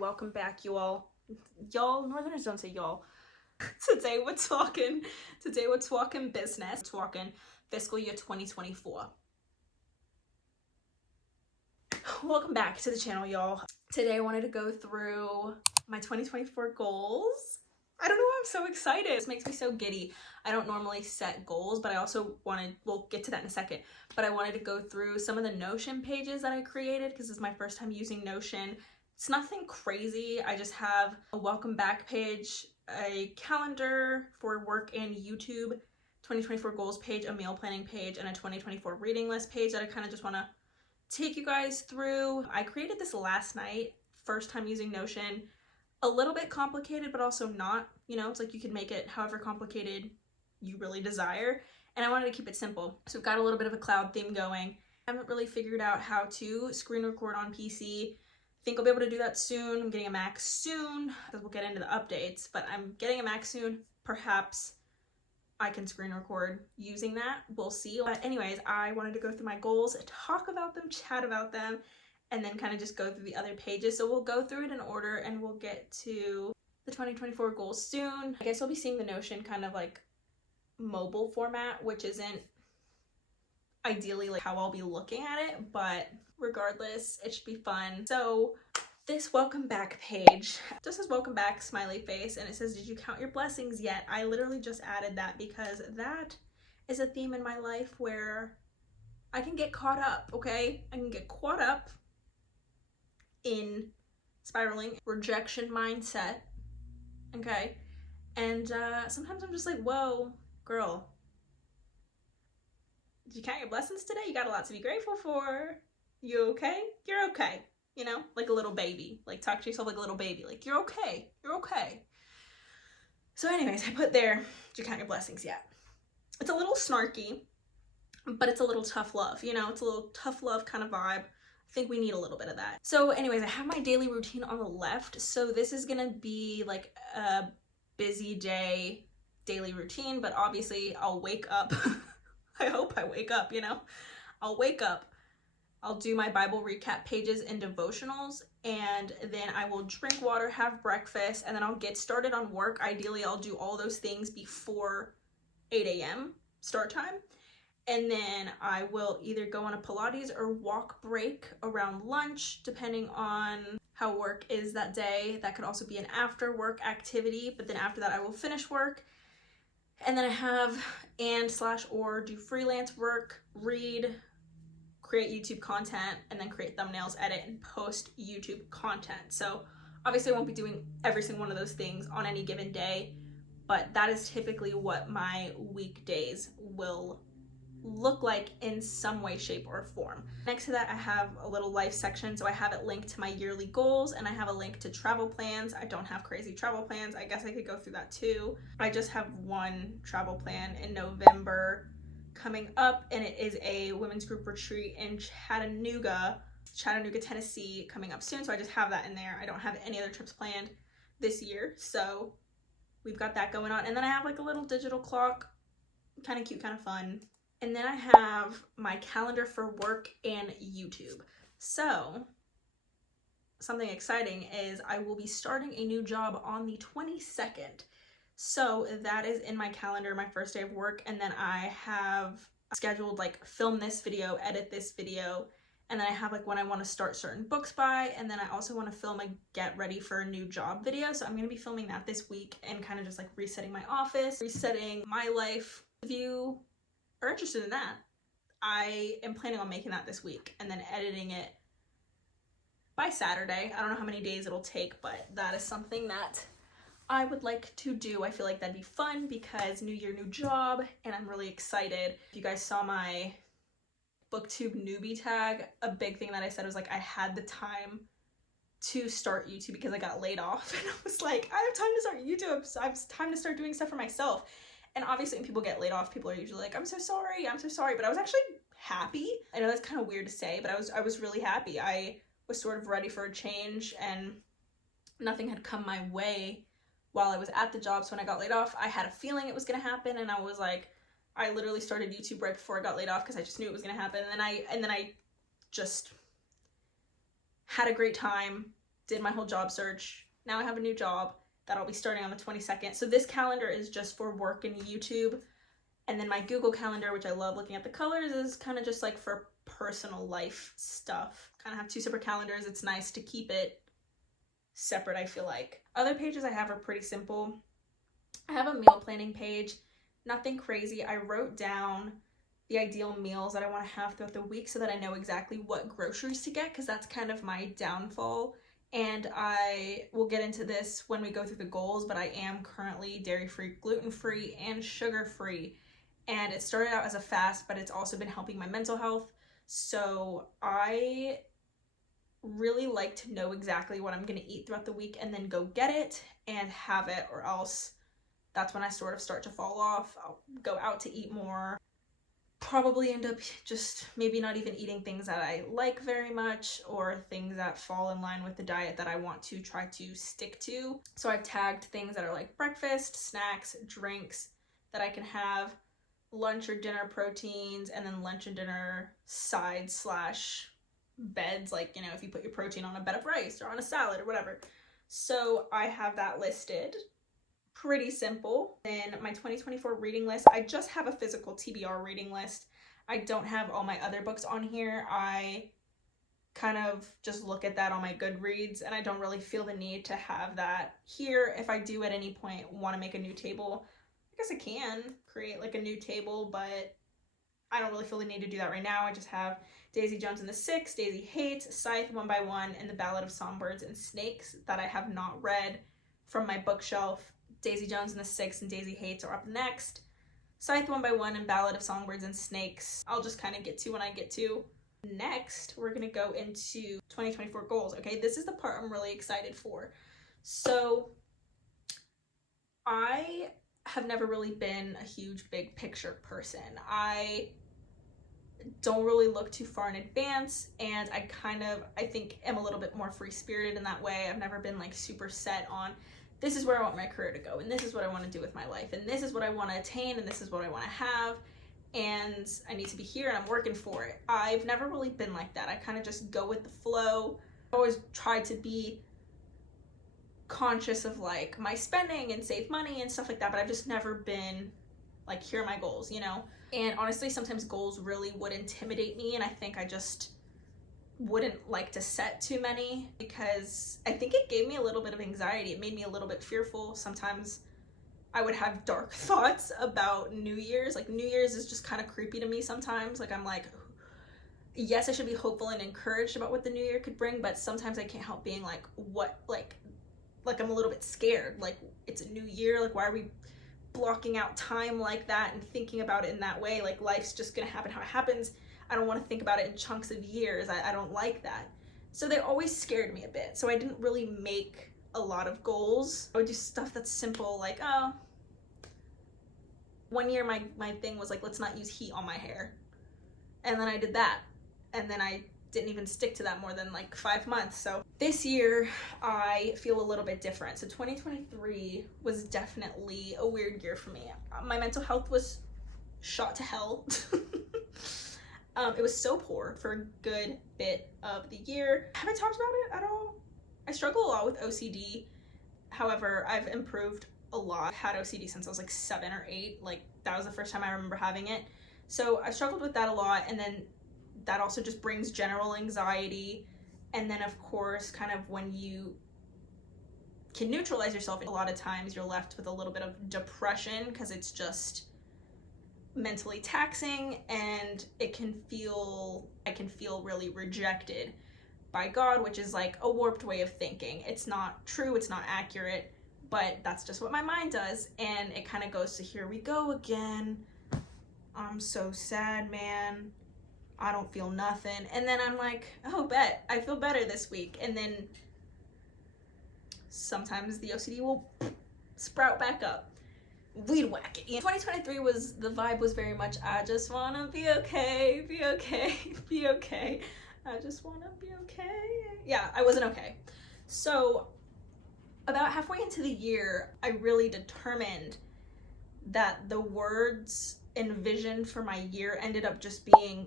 Welcome back, you all. Y'all, Northerners don't say y'all. Today we're talking business. We're talking fiscal year 2024. Welcome back to the channel, y'all. Today I wanted to go through my 2024 goals. I don't know why I'm so excited. This makes me so giddy. I don't normally set goals, but I also we'll get to that in a second, but I wanted to go through some of the Notion pages that I created because this is my first time using Notion. It's nothing crazy. I just have a welcome back page, a calendar for work and YouTube, 2024 goals page, a meal planning page, and a 2024 reading list page that I kind of just want to take you guys through. I created this last night, first time using Notion. A little bit complicated, but also not, you know, it's like you can make it however complicated you really desire. And I wanted to keep it simple. So we've got a little bit of a cloud theme going. I haven't really figured out how to screen record on PC. I think I'll be able to do that soon. I'm getting a Mac soon, because we'll get into the updates, but I'm getting a Mac soon. Perhaps I can screen record using that. We'll see. But anyways, I wanted to go through my goals, talk about them, chat about them, and then kind of just go through the other pages. So we'll go through it in order and we'll get to the 2024 goals soon. I guess I'll be seeing the Notion kind of like mobile format, which isn't ideally like how I'll be looking at it, but regardless, it should be fun. So this welcome back page just says welcome back, smiley face, and it says, did you count your blessings yet? I literally just added that because that is a theme in my life where I can get caught up, okay? I can get caught up in spiraling rejection mindset, okay? And sometimes I'm just like, whoa, girl, did you count your blessings today? You got a lot to be grateful for. You okay? You're okay. You know, like a little baby. Like, talk to yourself like a little baby. Like, you're okay. You're okay. So anyways, I put there, did you count your blessings yet? It's a little snarky, but it's a little tough love. You know, it's a little tough love kind of vibe. I think we need a little bit of that. So anyways, I have my daily routine on the left. So this is gonna be like a busy day daily routine, but obviously I'll wake up. I hope I wake up, you know? I'll wake up, I'll do my Bible recap pages and devotionals, and then I will drink water, have breakfast, and then I'll get started on work. Ideally, I'll do all those things before 8 a.m. start time. And then I will either go on a Pilates or walk break around lunch, depending on how work is that day. That could also be an after work activity, but then after that I will finish work. And then I have or do freelance work, read, create YouTube content, and then create thumbnails, edit, and post YouTube content. So obviously I won't be doing every single one of those things on any given day, but that is typically what my weekdays will look like in some way, shape, or form. Next to that, I have a little life section. So I have it linked to my yearly goals, and I have a link to travel plans. I don't have crazy travel plans. I guess I could go through that too. I just have one travel plan in November coming up, and it is a women's group retreat in Chattanooga, Tennessee, coming up soon. So I just have that in there. I don't have any other trips planned this year. So we've got that going on. And then I have like a little digital clock, kind of cute, kind of fun. And then I have my calendar for work and YouTube. So something exciting is I will be starting a new job on the 22nd. So that is in my calendar, my first day of work. And then I have scheduled like film this video, edit this video. And then I have like when I want to start certain books by. And then I also want to film a get ready for a new job video. So I'm going to be filming that this week and kind of just like resetting my office, resetting my life. If you are interested in that, I am planning on making that this week and then editing it by Saturday. I don't know how many days it'll take, but that is something that I would like to do. I feel like that'd be fun because new year, new job, and I'm really excited. If you guys saw my Booktubenewbie tag, a big thing that I said was like I had the time to start YouTube because I got laid off, and I was like, I have time to start YouTube, so I have time to start doing stuff for myself. And obviously when people get laid off, people are usually like, I'm so sorry, but I was actually happy. I know that's kind of weird to say, but I was really happy. I was sort of ready for a change, and nothing had come my way while I was at the job. So when I got laid off, I had a feeling it was gonna happen, and I was like, I literally started YouTube right before I got laid off because I just knew it was gonna happen. And then I just had a great time, did my whole job search. Now I have a new job that I'll be starting on the 22nd. So this calendar is just for work and YouTube. And then my Google Calendar, which I love looking at the colors, is kind of just like for personal life stuff. Kind of have two separate calendars. It's nice to keep it separate, I feel like. Other pages I have are pretty simple. I have a meal planning page. Nothing crazy. I wrote down the ideal meals that I want to have throughout the week so that I know exactly what groceries to get, because that's kind of my downfall. And I will get into this when we go through the goals, but I am currently dairy-free, gluten-free, and sugar-free. And it started out as a fast, but it's also been helping my mental health. So I really like to know exactly what I'm going to eat throughout the week and then go get it and have it, or else that's when I sort of start to fall off. I'll go out to eat more. Probably end up just maybe not even eating things that I like very much, or things that fall in line with the diet that I want to try to stick to. So I've tagged things that are like breakfast, snacks, drinks that I can have, lunch or dinner proteins, and then lunch and dinner sides slash beds, like, you know, if you put your protein on a bed of rice or on a salad or whatever. So I have that listed. Pretty simple. Then my 2024 reading list, I just have a physical TBR reading list. I don't have all my other books on here. I kind of just look at that on my Goodreads, and I don't really feel the need to have that here. If I do at any point want to make a new table, I guess I can create like a new table, but I don't really feel the need to do that right now. I just have Daisy Jones and the Six, Daisy Hates, Scythe One by One, and The Ballad of Songbirds and Snakes that I have not read from my bookshelf. Daisy Jones and the Six and Daisy Hates are up next. Scythe One by One and Ballad of Songbirds and Snakes I'll just kind of get to when I get to. Next, we're going to go into 2024 goals. Okay, this is the part I'm really excited for. So I have never really been a huge big picture person. I don't really look too far in advance, and I think am a little bit more free-spirited in that way. I've never been like super set on this is where I want my career to go, and this is what I want to do with my life, and this is what I want to attain, and this is what I want to have, and I need to be here and I'm working for it. I've never really been like that. I kind of just go with the flow. I always try to be conscious of like my spending and save money and stuff like that, but I've just never been like, here are my goals, you know? And honestly, sometimes goals really would intimidate me, and I think I just wouldn't like to set too many, because I think it gave me a little bit of anxiety. It made me a little bit fearful. Sometimes I would have dark thoughts about New Year's. Like, New Year's is just kind of creepy to me sometimes. Like, I'm like, yes, I should be hopeful and encouraged about what the new year could bring, but sometimes I can't help being like, what, like I'm a little bit scared. Like, it's a new year, like, why are we blocking out time like that and thinking about it in that way? Like, life's just gonna happen how it happens. I don't want to think about it in chunks of years. I don't like that. So they always scared me a bit. So I didn't really make a lot of goals. I would do stuff that's simple, like, oh, one year my thing was like, let's not use heat on my hair. And then I did that. And then I didn't even stick to that more than like 5 months. So this year I feel a little bit different. So 2023 was definitely a weird year for me. My mental health was shot to hell. It was so poor for a good bit of the year. Have I talked about it at all? I struggle a lot with OCD. However, I've improved a lot. I've had OCD since I was like 7 or 8. Like, that was the first time I remember having it. So I struggled with that a lot, and then that also just brings general anxiety. And then, of course, kind of when you can neutralize yourself, a lot of times you're left with a little bit of depression, because it's just mentally taxing, and I can feel really rejected by God, which is like a warped way of thinking. It's not true, it's not accurate, but that's just what my mind does, and it kind of goes to, here we go again. I'm so sad, man. I don't feel nothing. And then I'm like, oh, bet I feel better this week. And then sometimes the OCD will sprout back up. We'd whack it. 2023 the vibe was very much, I just want to be okay, be okay, be okay. I just want to be okay. Yeah, I wasn't okay. So about halfway into the year, I really determined that the words envisioned for my year ended up just being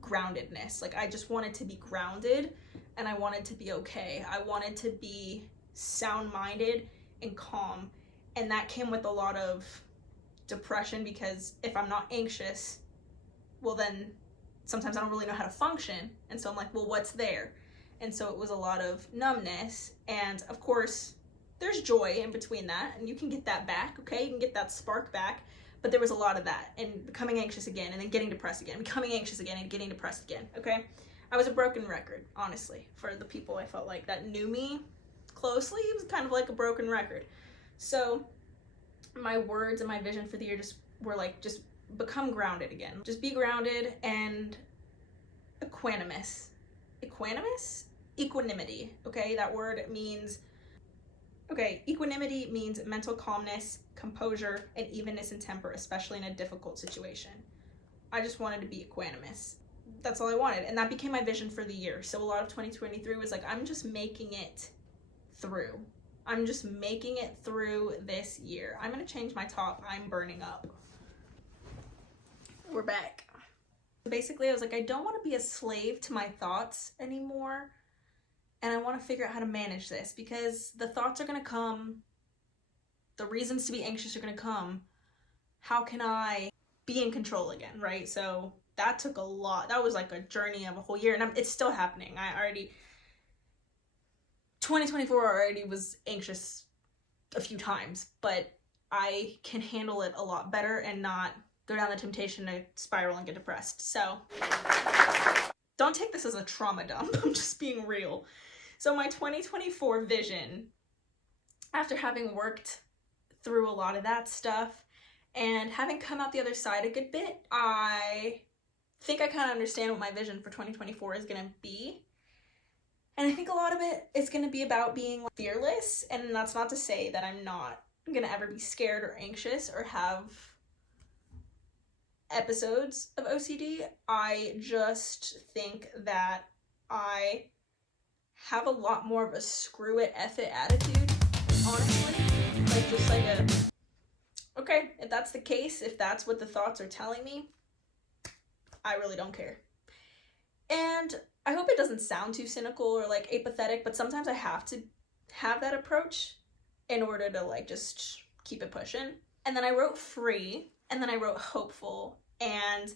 groundedness. Like, I just wanted to be grounded. and I wanted to be okay. I wanted to be sound-minded and calm, and that came with a lot of depression, because if I'm not anxious, well then sometimes I don't really know how to function, and so I'm like, well, what's there? And so it was a lot of numbness, and of course there's joy in between that, and you can get that back, okay? You can get that spark back, but there was a lot of that, and becoming anxious again, and then getting depressed again, becoming anxious again, and getting depressed again, okay? I was a broken record, honestly. For the people I felt like that knew me closely, it was kind of like a broken record. So my words and my vision for the year just were like, just become grounded again. Just be grounded and equanimous. Equanimous? Equanimity, okay? That word means, okay, equanimity means mental calmness, composure, and evenness in temper, especially in a difficult situation. I just wanted to be equanimous. That's all I wanted, and that became my vision for the year. So a lot of 2023 was like, I'm just making it through. I'm just making it through this year. I'm gonna change my top. I'm burning up. We're back. Basically, I was like, I don't want to be a slave to my thoughts anymore, and I want to figure out how to manage this, because the thoughts are going to come, the reasons to be anxious are going to come. How can I be in control again, right? So that took a lot. That was like a journey of a whole year, and it's still happening. 2024 already was anxious a few times, but I can handle it a lot better and not go down the temptation to spiral and get depressed. So don't take this as a trauma dump. I'm just being real. So my 2024 vision, after having worked through a lot of that stuff and having come out the other side a good bit, I think I kind of understand what my vision for 2024 is going to be. And I think a lot of it is going to be about being fearless. And that's not to say that I'm not going to ever be scared or anxious or have episodes of OCD. I just think that I have a lot more of a screw it, F it attitude, honestly. Like, just like a, okay, if that's the case, if that's what the thoughts are telling me, I really don't care. And I hope it doesn't sound too cynical or like apathetic, but sometimes I have to have that approach in order to like just keep it pushing. And then I wrote free, and then I wrote hopeful, and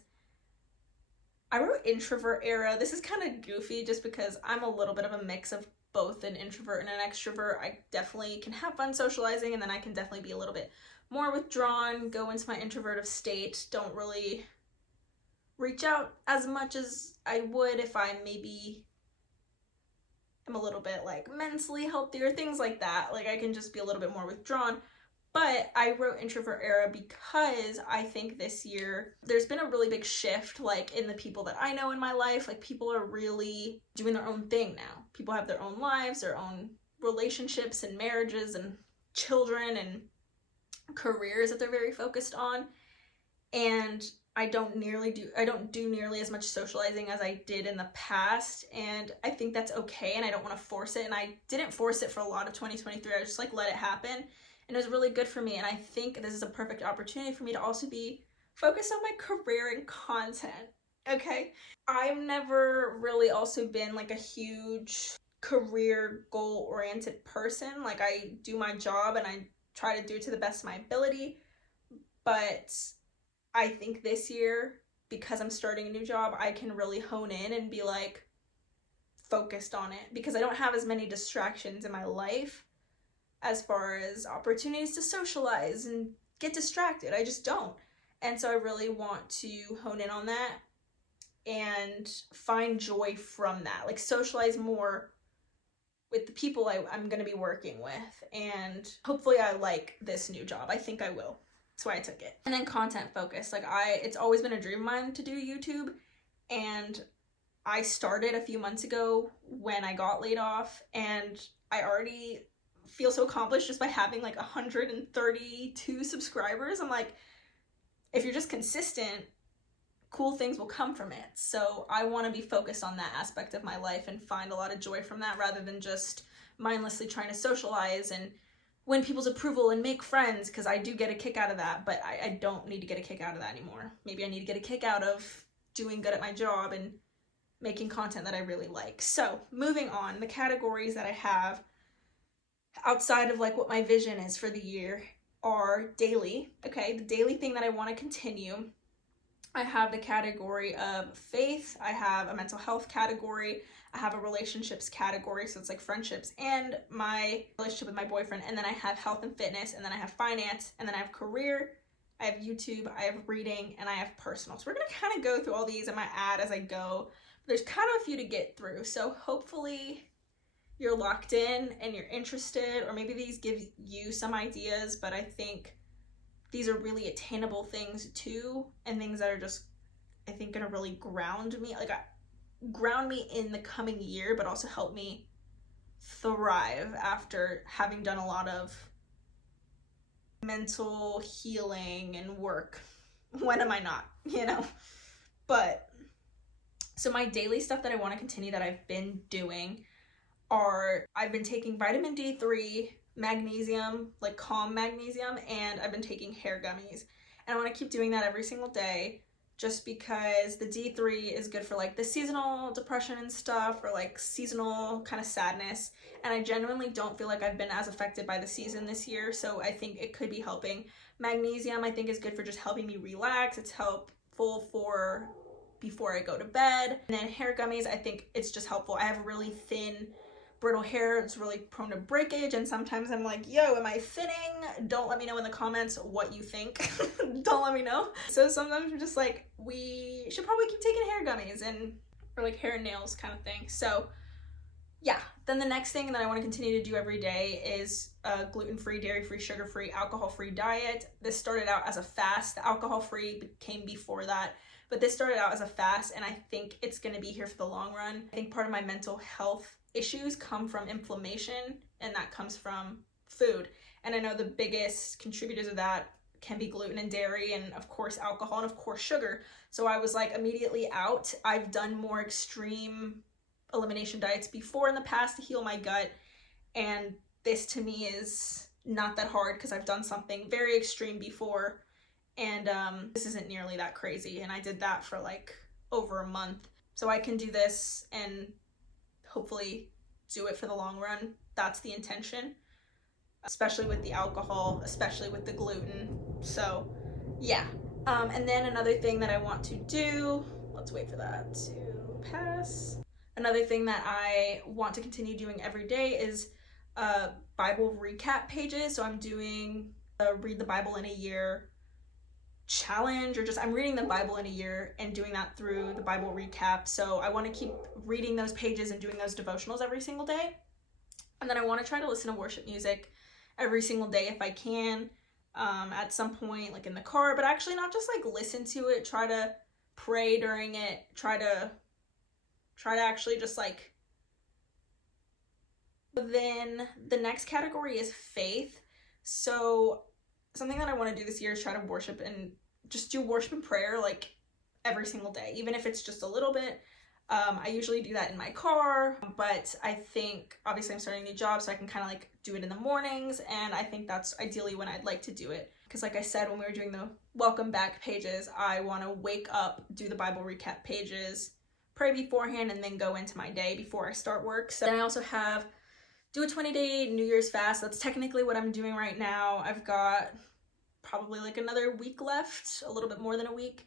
I wrote introvert era. This is kind of goofy just because I'm a little bit of a mix of both an introvert and an extrovert. I definitely can have fun socializing, and then I can definitely be a little bit more withdrawn, go into my introverted state, don't really reach out as much as I would if I maybe am a little bit like mentally healthier, things like that. Like, I can just be a little bit more withdrawn. But I wrote introvert era because I think this year there's been a really big shift, like, in the people that I know in my life. Like, people are really doing their own thing now. People have their own lives, their own relationships and marriages and children and careers that they're very focused on. And I don't do nearly as much socializing as I did in the past, and I think that's okay, and I don't want to force it. And I didn't force it for a lot of 2023. I just like let it happen. And it was really good for me, and I think this is a perfect opportunity for me to also be focused on my career and content, okay? I've never really also been like a huge career goal-oriented person. Like, I do my job and I try to do it to the best of my ability, but I think this year, because I'm starting a new job, I can really hone in and be like focused on it, because I don't have as many distractions in my life as far as opportunities to socialize and get distracted. I just don't. And so I really want to hone in on that and find joy from that. Like, socialize more with the people I'm going to be working with. And hopefully I like this new job. I think I will. That's why I took it. And then content focus. Like, it's always been a dream of mine to do YouTube. And I started a few months ago when I got laid off. And I already feel so accomplished just by having like 132 subscribers. I'm like, if you're just consistent, cool things will come from it. So I want to be focused on that aspect of my life and find a lot of joy from that, rather than just mindlessly trying to socialize and win people's approval and make friends, because I do get a kick out of that, but I don't need to get a kick out of that anymore. Maybe I need to get a kick out of doing good at my job and making content that I really like. So moving on, the categories that I have outside of like what my vision is for the year are daily. Okay, the daily thing that I want to continue. I have the category of faith, I have a mental health category, I have a relationships category, so it's like friendships and my relationship with my boyfriend, and then I have health and fitness, and then I have finance, and then I have career, I have YouTube, I have reading, and I have personal. So we're gonna kind of go through all these. I might add as I go. There's kind of a few to get through, so hopefully you're locked in and you're interested, or maybe these give you some ideas, but I think these are really attainable things too, and things that are just, I think, gonna really ground me, like ground me in the coming year, but also help me thrive after having done a lot of mental healing and work. When am I not, you know? But so my daily stuff that I want to continue that I've been doing are, I've been taking vitamin D3, magnesium, like calm magnesium, and I've been taking hair gummies. And I want to keep doing that every single day, just because the D3 is good for like the seasonal depression and stuff, or like seasonal kind of sadness. And I genuinely don't feel like I've been as affected by the season this year, so I think it could be helping. Magnesium, I think, is good for just helping me relax. It's helpful for before I go to bed. And then hair gummies, I think it's just helpful. I have really thin, brittle hair. It's really prone to breakage, and sometimes I'm like, yo, am I thinning? Don't let me know in the comments what you think. Don't let me know. So sometimes I'm just like, we should probably keep taking hair gummies, and or like hair and nails kind of thing. So yeah, then the next thing that I want to continue to do every day is a gluten-free, dairy-free, sugar-free, alcohol-free diet. This started out as a fast. The alcohol-free came before that, but this started out as a fast, and I think it's going to be here for the long run. I think part of my mental health issues come from inflammation, and that comes from food. And I know the biggest contributors of that can be gluten and dairy, and of course alcohol, and of course sugar. So I was like immediately out. I've done more extreme elimination diets before in the past to heal my gut, and this to me is not that hard because I've done something very extreme before, and this isn't nearly that crazy, and I did that for like over a month. So I can do this and hopefully do it for the long run. That's the intention, especially with the alcohol, especially with the gluten. So yeah, and then another thing that I want to do, let's wait for that to pass. Another thing that I want to continue doing every day is Bible recap pages. So I'm doing a read the Bible in a year challenge, or just I'm reading the Bible in a year and doing that through the Bible recap. So I want to keep reading those pages and doing those devotionals every single day. And then I want to try to listen to worship music every single day if I can, at some point, like in the car, but actually not just like listen to it, try to pray during it, try to actually just like. Then the next category is faith. So something that I want to do this year is try to worship and just do worship and prayer like every single day, even if it's just a little bit. I usually do that in my car, but I think obviously I'm starting a new job, so I can kind of like do it in the mornings, and I think that's ideally when I'd like to do it. Because like I said, when we were doing the welcome back pages, I want to wake up, do the Bible recap pages, pray beforehand, and then go into my day before I start work. So then I also have do a 20-day New Year's fast. That's technically what I'm doing right now. I've got probably like another week left, a little bit more than a week.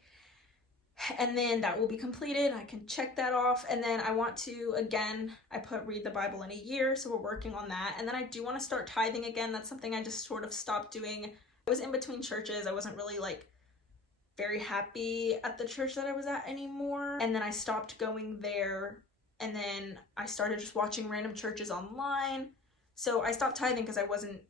And then that will be completed. I can check that off. And then I want to, again, I put read the Bible in a year, so we're working on that. And then I do want to start tithing again. That's something I just sort of stopped doing. I was in between churches. I wasn't really like very happy at the church that I was at anymore. And then I stopped going there. And then I started just watching random churches online. So I stopped tithing because I wasn't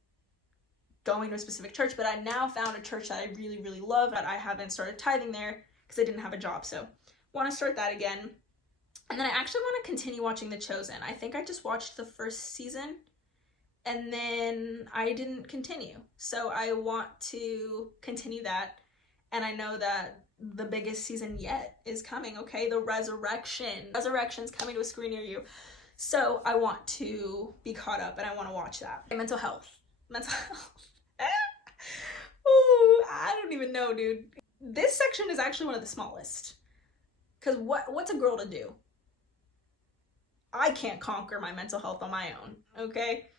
going to a specific church, but I now found a church that I really, really love, but I haven't started tithing there because I didn't have a job. So want to start that again. And then I actually want to continue watching The Chosen. I think I just watched the first season and then I didn't continue. So I want to continue that. And I know that the biggest season yet is coming, okay? The Resurrection. Resurrection's coming to a screen near you. So I want to be caught up and I want to watch that. Mental health. Ooh, I don't even know, dude. This section is actually one of the smallest. Because what's a girl to do? I can't conquer my mental health on my own, okay?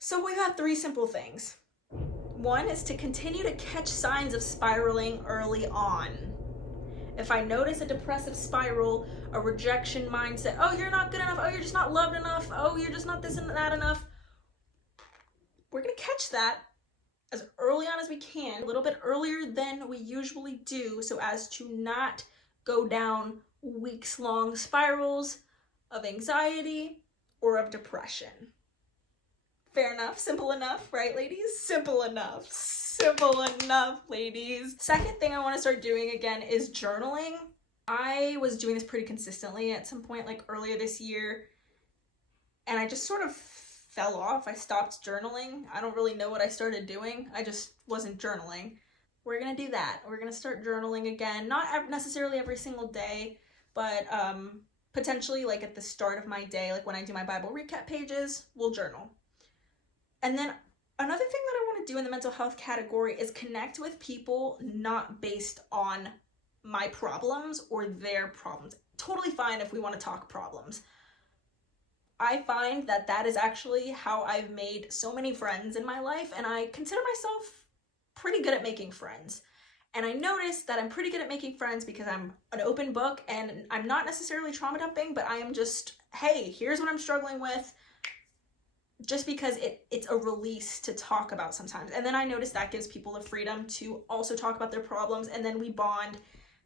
So we got 3 simple things. 1 is to continue to catch signs of spiraling early on. If I notice a depressive spiral, a rejection mindset, oh, you're not good enough, oh, you're just not loved enough, oh, you're just not this and that enough, we're gonna catch that as early on as we can, a little bit earlier than we usually do, so as to not go down weeks-long spirals of anxiety or of depression. Fair enough? Simple enough, right, ladies? Simple enough. Simple enough, ladies. Second thing I want to start doing again is journaling. I was doing this pretty consistently at some point, like earlier this year, and I just sort of fell off. I stopped journaling. I don't really know what I started doing. I just wasn't journaling. We're gonna do that. We're gonna start journaling again. Not necessarily every single day, but potentially like at the start of my day, like when I do my Bible recap pages, we'll journal. And then another thing that I want to do in the mental health category is connect with people not based on my problems or their problems. Totally fine if we want to talk problems. I find that that is actually how I've made so many friends in my life, and I consider myself pretty good at making friends. And I noticed that I'm pretty good at making friends because I'm an open book, and I'm not necessarily trauma dumping, but I am just, hey, here's what I'm struggling with. Just because it's a release to talk about sometimes. And then I noticed that gives people the freedom to also talk about their problems, and then we bond,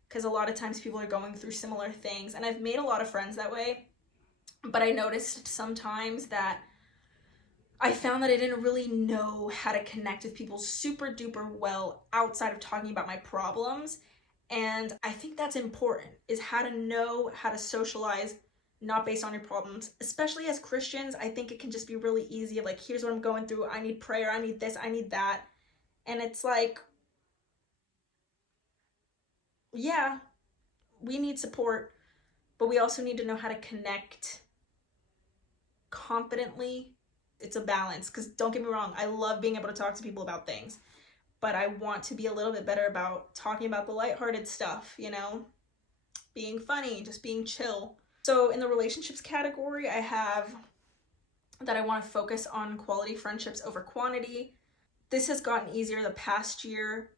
because a lot of times people are going through similar things. And I've made a lot of friends that way, but I noticed sometimes that I found that I didn't really know how to connect with people super duper well outside of talking about my problems. And I think that's important, is how to know how to socialize not based on your problems. Especially as Christians, I think it can just be really easy of like, here's what I'm going through, I need prayer, I need this, I need that. And it's like, yeah, we need support, but we also need to know how to connect confidently. It's a balance, because don't get me wrong, I love being able to talk to people about things, but I want to be a little bit better about talking about the lighthearted stuff, you know, being funny, just being chill. So in the relationships category, I have that I want to focus on quality friendships over quantity. This has gotten easier the past year.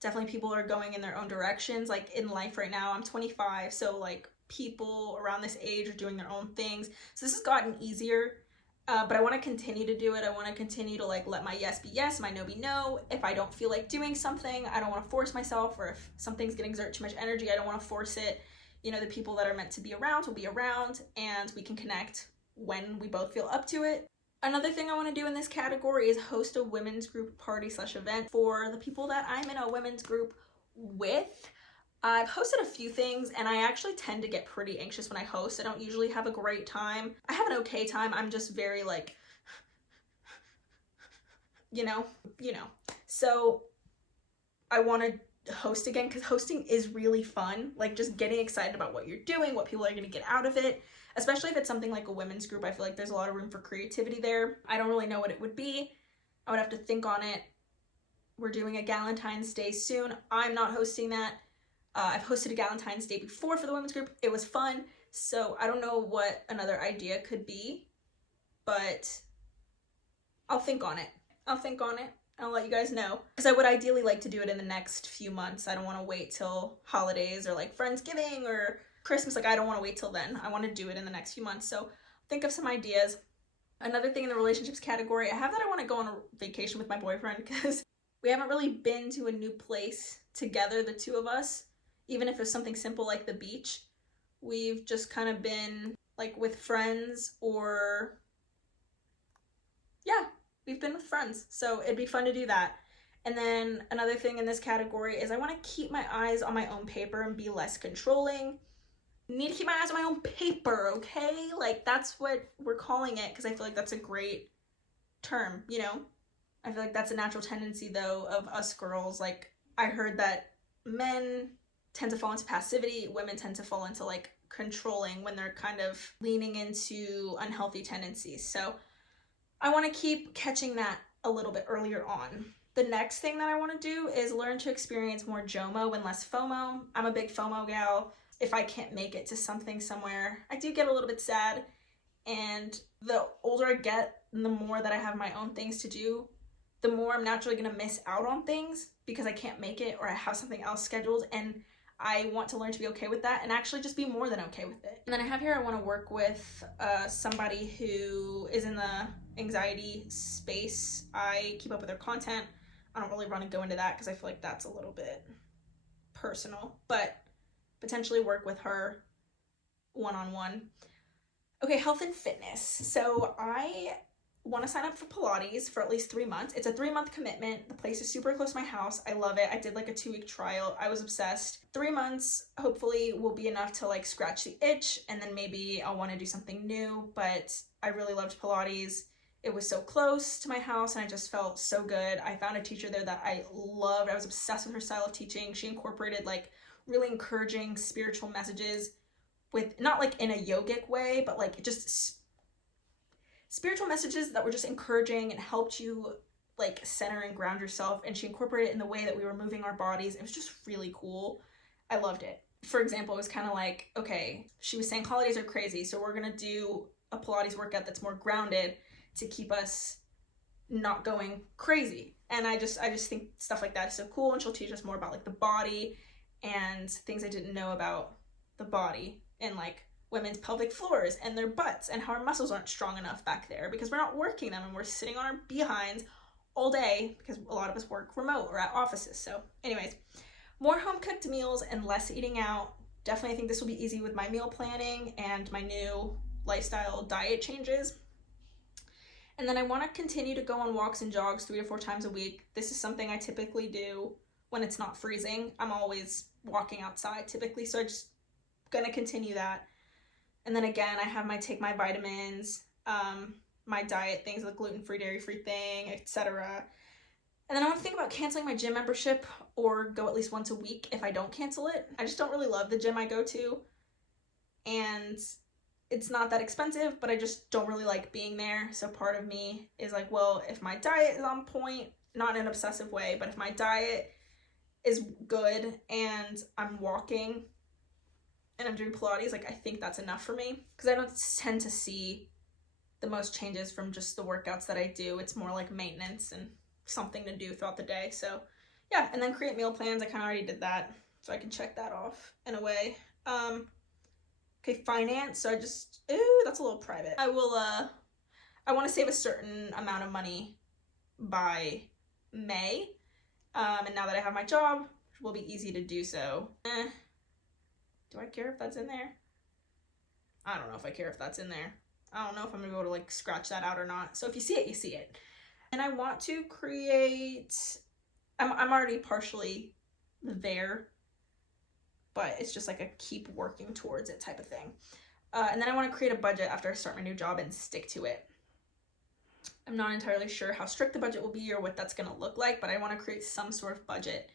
Definitely people are going in their own directions. Like in life right now, I'm 25, so like people around this age are doing their own things. So this has gotten easier, but I want to continue to do it. I want to continue to like let my yes be yes, my no be no. If I don't feel like doing something, I don't want to force myself, or if something's going to exert too much energy, I don't want to force it. You know, the people that are meant to be around will be around, and we can connect when we both feel up to it. Another thing I want to do in this category is host a women's group party/event for the people that I'm in a women's group with. I've hosted a few things, and I actually tend to get pretty anxious when I host. I don't usually have a great time. I have an okay time. I'm just very like, you know. So I want to host again, because hosting is really fun. Like just getting excited about what you're doing, what people are going to get out of it, especially if it's something like a women's group. I feel like there's a lot of room for creativity there. I don't really know what it would be. I would have to think on it. We're doing a Galentine's Day soon. I'm not hosting that. I've hosted a Galentine's Day before for the women's group. It was fun. So I don't know what another idea could be, but I'll think on it. I'll let you guys know, because I would ideally like to do it in the next few months. I don't want to wait till holidays or like Friendsgiving or Christmas. Like I don't want to wait till then. I want to do it in the next few months. So think of some ideas. Another thing in the relationships category, I have that I want to go on a vacation with my boyfriend, because we haven't really been to a new place together, the two of us. Even if it's something simple like the beach, we've just kind of been like with friends, or yeah, we've been with friends. So it'd be fun to do that. And then another thing in this category is I want to keep my eyes on my own paper and be less controlling. Need to keep my eyes on my own paper, okay? Like that's what we're calling it, because I feel like that's a great term, you know? I feel like that's a natural tendency though of us girls. Like I heard that men tend to fall into passivity, women tend to fall into like controlling when they're kind of leaning into unhealthy tendencies. So I want to keep catching that a little bit earlier on. The next thing that I want to do is learn to experience more JOMO and less FOMO. I'm a big FOMO gal. if I can't make it to something somewhere, I do get a little bit sad. And the older I get, and the more that I have my own things to do, the more I'm naturally going to miss out on things because I can't make it or I have something else scheduled. And I want to learn to be okay with that and actually just be more than okay with it. And then I have here, I want to work with somebody who is in the anxiety space. I keep up with their content. I don't really want to go into that because I feel like that's a little bit personal, but potentially work with her one-on-one. Okay, health and fitness. So I want to sign up for Pilates for at least 3 months. It's a 3-month commitment. The place is super close to my house. I love it. I did like a 2-week trial. I was obsessed. 3 months hopefully will be enough to like scratch the itch, and then maybe I'll want to do something new, but I really loved Pilates. It was so close to my house and I just felt so good. I found a teacher there that I loved. I was obsessed with her style of teaching. She incorporated like really encouraging spiritual messages with, not like in a yogic way, but like just spiritual messages that were just encouraging and helped you like center and ground yourself. And she incorporated it in the way that we were moving our bodies. It was just really cool. I loved it. For example, it was kind of like, okay, she was saying holidays are crazy, so we're gonna do a Pilates workout that's more grounded to keep us not going crazy. And I just think stuff like that is so cool. And she'll teach us more about like the body and things I didn't know about the body and like women's pelvic floors and their butts and how our muscles aren't strong enough back there because we're not working them and we're sitting on our behinds all day because a lot of us work remote or at offices. So anyways, more home cooked meals and less eating out. Definitely think this will be easy with my meal planning and my new lifestyle diet changes. And then I want to continue to go on walks and jogs 3 to 4 times a week. This is something I typically do when it's not freezing. I'm always walking outside typically, so I'm just gonna continue that. And then again, I have take my vitamins, my diet things, the gluten-free, dairy-free thing, etc. And then I want to think about canceling my gym membership or go at least once a week if I don't cancel it. I just don't really love the gym I go to. And it's not that expensive, but I just don't really like being there. So part of me is like, well, if my diet is on point, not in an obsessive way, but if my diet is good and I'm walking and I'm doing Pilates, like I think that's enough for me because I don't tend to see the most changes from just the workouts that I do. It's more like maintenance and something to do throughout the day. So yeah, and then create meal plans. I kind of already did that, so I can check that off in a way. Okay, finance. So that's a little private. I want to save a certain amount of money by May. And now that I have my job, it will be easy to do so. Do I care if that's in there? I don't know if I care if that's in there. I don't know if I'm gonna be able to like scratch that out or not. So if you see it, you see it. And I want to create, I'm already partially there, but it's just like a keep working towards it type of thing. And then I want to create a budget after I start my new job and stick to it. I'm not entirely sure how strict the budget will be or what that's going to look like, but I want to create some sort of budget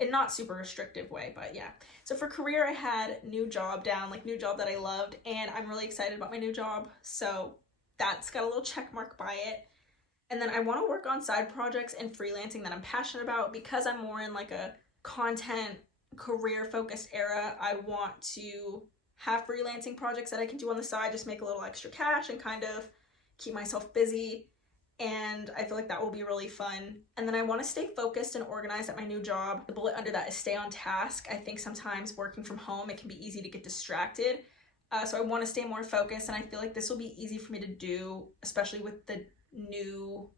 in not super restrictive way, but yeah. So for career, I had new job down, like new job that I loved, and I'm really excited about my new job. So that's got a little check mark by it. And then I want to work on side projects and freelancing that I'm passionate about because I'm more in like a content career focused era. I want to have freelancing projects that I can do on the side, just make a little extra cash and kind of keep myself busy. And I feel like that will be really fun. And then I want to stay focused and organized at my new job. The bullet under that is stay on task. I think sometimes working from home, it can be easy to get distracted. So I want to stay more focused, and I feel like this will be easy for me to do, especially with the new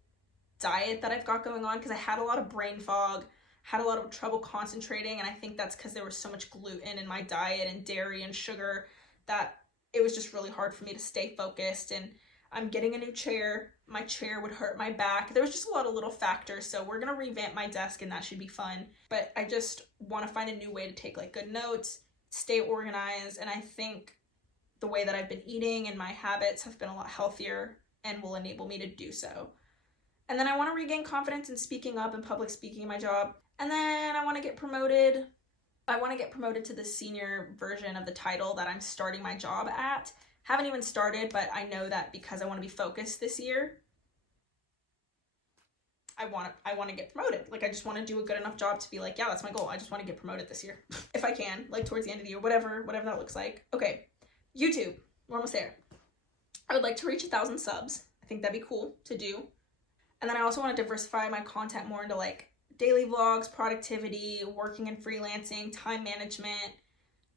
diet that I've got going on, because I had a lot of brain fog, had a lot of trouble concentrating, and I think that's because there was so much gluten in my diet and dairy and sugar that it was just really hard for me to stay focused. And I'm getting a new chair. My chair would hurt my back. There was just a lot of little factors, so we're gonna revamp my desk and that should be fun. But I just want to find a new way to take like good notes, stay organized, and I think the way that I've been eating and my habits have been a lot healthier and will enable me to do so. And then I want to regain confidence in speaking up and public speaking in my job. And then I want to get promoted. I want to get promoted to the senior version of the title that I'm starting my job at. Haven't even started, but I know that because I want to be focused this year, I I want to get promoted. Like, I just want to do a good enough job to be like, yeah, that's my goal. I just want to get promoted this year. If I can, like towards the end of the year, whatever that looks like. Okay, YouTube, we're almost there. I would like to reach 1,000 subs. I think that'd be cool to do. And then I also want to diversify my content more into like daily vlogs, productivity, working and freelancing, time management,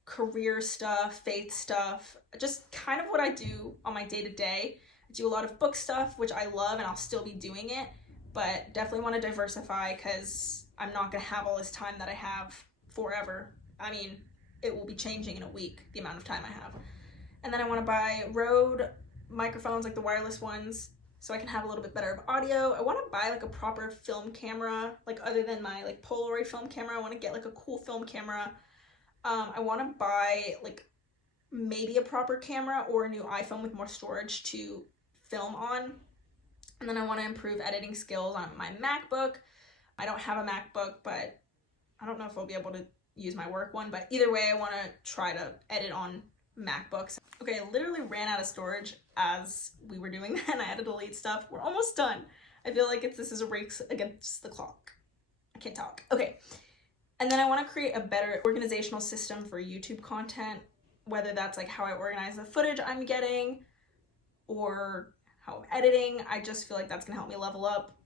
career stuff, faith stuff, just kind of what I do on my day-to-day. I do a lot of book stuff, which I love, and I'll still be doing it, but definitely want to diversify because I'm not going to have all this time that I have forever. I mean, it will be changing in a week, the amount of time I have. And then I want to buy Rode microphones, like the wireless ones, so I can have a little bit better of audio. I want to buy like a proper film camera, like other than my like Polaroid film camera. I want to get like a cool film camera. I want to buy like maybe a proper camera or a new iPhone with more storage to film on. And then I want to improve editing skills on my MacBook. I don't have a MacBook, but I don't know if I'll be able to use my work one, but either way, I want to try to edit on MacBooks. Okay, I literally ran out of storage as we were doing that, and I had to delete stuff. We're almost done. I feel like this is a race against the clock. I can't talk. Okay. And then I want to create a better organizational system for YouTube content, whether that's like how I organize the footage I'm getting or how I'm editing. I just feel like that's going to help me level up.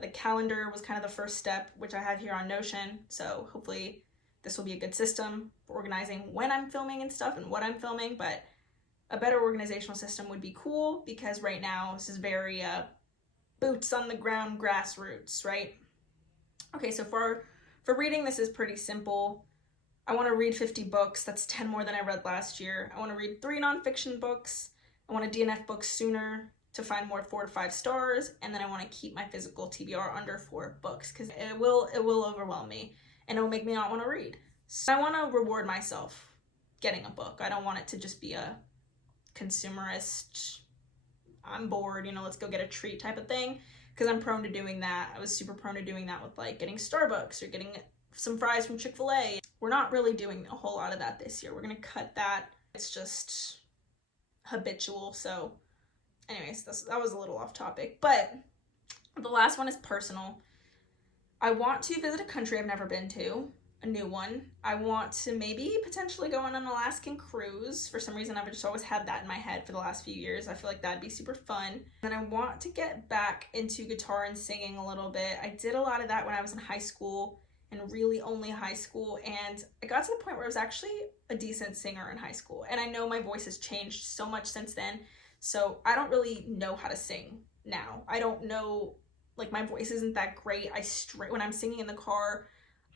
The calendar was kind of the first step, which I have here on Notion. So hopefully this will be a good system for organizing when I'm filming and stuff and what I'm filming, but a better organizational system would be cool because right now this is very boots on the ground, grassroots, right? Okay, so for reading, this is pretty simple. I want to read 50 books. That's 10 more than I read last year. I want to read 3 nonfiction books. I want to DNF books sooner to find more 4 to 5 stars, and then I want to keep my physical TBR under 4 books because it will overwhelm me and it will make me not want to read. So I want to reward myself getting a book. I don't want it to just be a consumerist, I'm bored, let's go get a treat type of thing, because I'm prone to doing that. I was super prone to doing that with like getting Starbucks or getting some fries from Chick-fil-A. We're not really doing a whole lot of that this year. We're gonna cut that. It's just habitual. So anyways, that was a little off topic, but the last one is personal. I want to visit a country I've never been to, a new one. I want to maybe potentially go on an Alaskan cruise. For some reason, I've just always had that in my head for the last few years. I feel like that'd be super fun. And I want to get back into guitar and singing a little bit. I did a lot of that when I was in high school, and really only high school, and I got to the point where I was actually a decent singer in high school. And I know my voice has changed so much since then, so I don't really know how to sing now. I don't know, like, my voice isn't that great. When I'm singing in the car,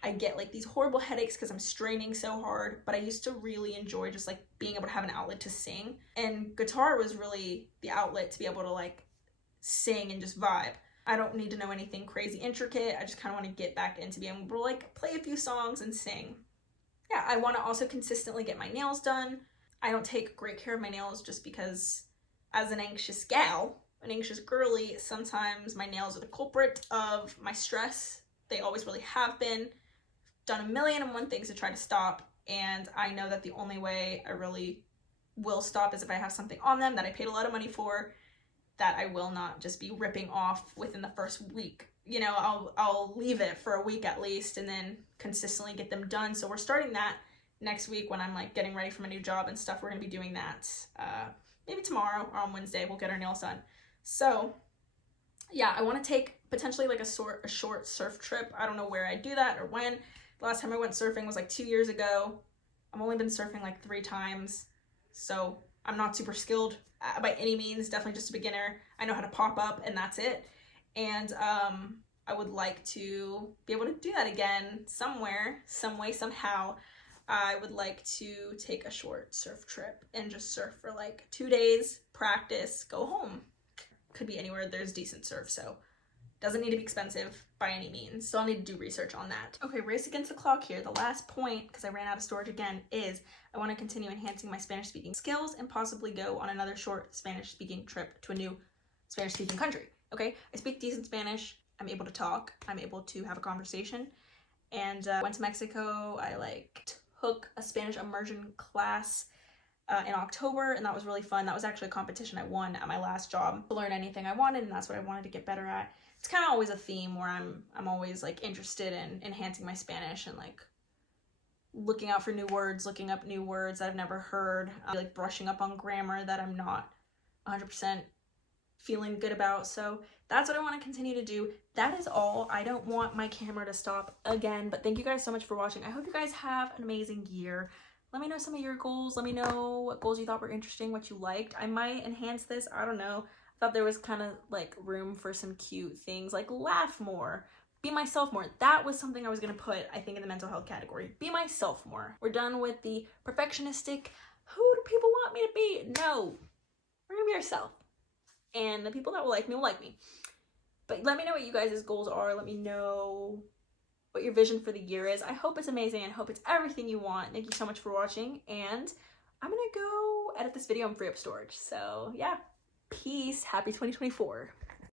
I get like these horrible headaches because I'm straining so hard, but I used to really enjoy just like being able to have an outlet to sing, and guitar was really the outlet to be able to like sing and just vibe. I don't need to know anything crazy intricate. I just kind of want to get back into being able to like play a few songs and sing. Yeah, I want to also consistently get my nails done. I don't take great care of my nails just because as an anxious gal, an anxious girly, sometimes my nails are the culprit of my stress. They always really have been. Done 1,000,001 things to try to stop, and I know that the only way I really will stop is if I have something on them that I paid a lot of money for, that I will not just be ripping off within the first week. I'll leave it for a week at least and then consistently get them done. So we're starting that next week when I'm like getting ready for my new job and stuff. We're gonna be doing that maybe tomorrow or on Wednesday. We'll get our nails done. So yeah, I want to take potentially like a short surf trip. I don't know where I'd do that or when. The last time I went surfing was like 2 years ago. I've only been surfing like 3 times, so I'm not super skilled by any means, definitely just a beginner. I know how to pop up and that's it. And I would like to be able to do that again somewhere, some way, somehow. I would like to take a short surf trip and just surf for like 2 days, practice, go home. Could be anywhere there's decent surf, so doesn't need to be expensive by any means. So I'll need to do research on that. Okay, race against the clock here. The last point, because I ran out of storage again, is I want to continue enhancing my Spanish speaking skills and possibly go on another short Spanish speaking trip to a new Spanish speaking country. Okay, I speak decent Spanish. I'm able to talk. I'm able to have a conversation. And went to Mexico. I took a Spanish immersion class in October, and that was really fun. That was actually a competition I won at my last job to learn anything I wanted, and that's what I wanted to get better at. it's kind of always a theme where I'm always like interested in enhancing my Spanish and like looking out for new words, looking up new words that I've never heard, like brushing up on grammar that I'm not 100% feeling good about. So that's what I want to continue to do. That is all. I don't want my camera to stop again, but thank you guys so much for watching. I hope you guys have an amazing year. Let me know some of your goals. Let me know what goals you thought were interesting, what you liked. I might enhance this. I don't know. I thought there was kind of like room for some cute things, like laugh more, be myself more. That was something I was going to put, I think, in the mental health category. Be myself more. We're done with the perfectionistic, who do people want me to be? No, we're going to be ourselves. And the people that will like me. But let me know what you guys' goals are. Let me know what your vision for the year is. I hope it's amazing. I hope it's everything you want. Thank you so much for watching. And I'm going to go edit this video and free up storage. So yeah, peace. Happy 2024.